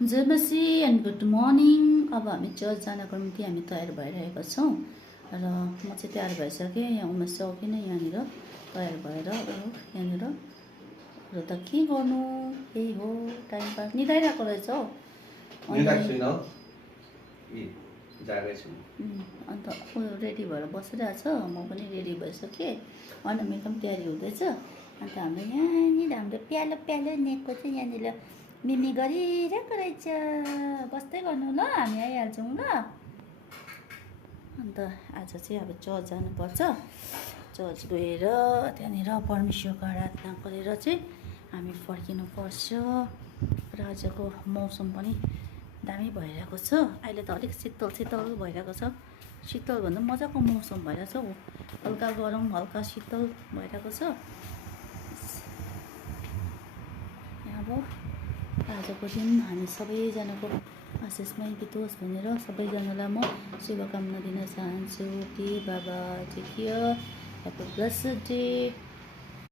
जयमसी and good morning. अब हामी church जानको निम्ति हामी तयार भइरहेका छौँ र म चाहिँ तयार भइसकेँ। यहाँ उमेश चौकी नै यहाँनिर तयार भएर यहाँनिर र त के गर्नु, यही हो टाइम पास। निदाइरहेको रहेछ हौ। अन्त उयो रेडी भएर बसिरहेछ, म पनि रेडी भइसकेँ। अनि मेरो पनि तयारी हुँदैछ। अन्त हाम्रो यहाँनिर हाम्रो प्यालो प्यालो नेकको चाहिँ यहाँनिर मिमी गरिरहेको रहेछ। बस्दै गर्नु ल, हामी आइहाल्छौँ ल। अन्त आज चाहिँ अब चर्च जानुपर्छ। चर्च गएर त्यहाँनिर परमेश्वरको आराधना गरेर चाहिँ हामी फर्किनुपर्छ। र आजको मौसम पनि दामी भइरहेको छ। अहिले त अलिक शीतल शीतल भइरहेको छ। शीतल भन्दा मजाको मौसम भइरहेको छ हौ। हल्का गरम हल्का शीतल भइरहेको छ। अब आजको दिन हामी सबैजनाको आशिषमै बितोस् भनेर सबैजनालाई म शुभकामना दिन चाहन्छु कि बाबा take care, have a blessed day.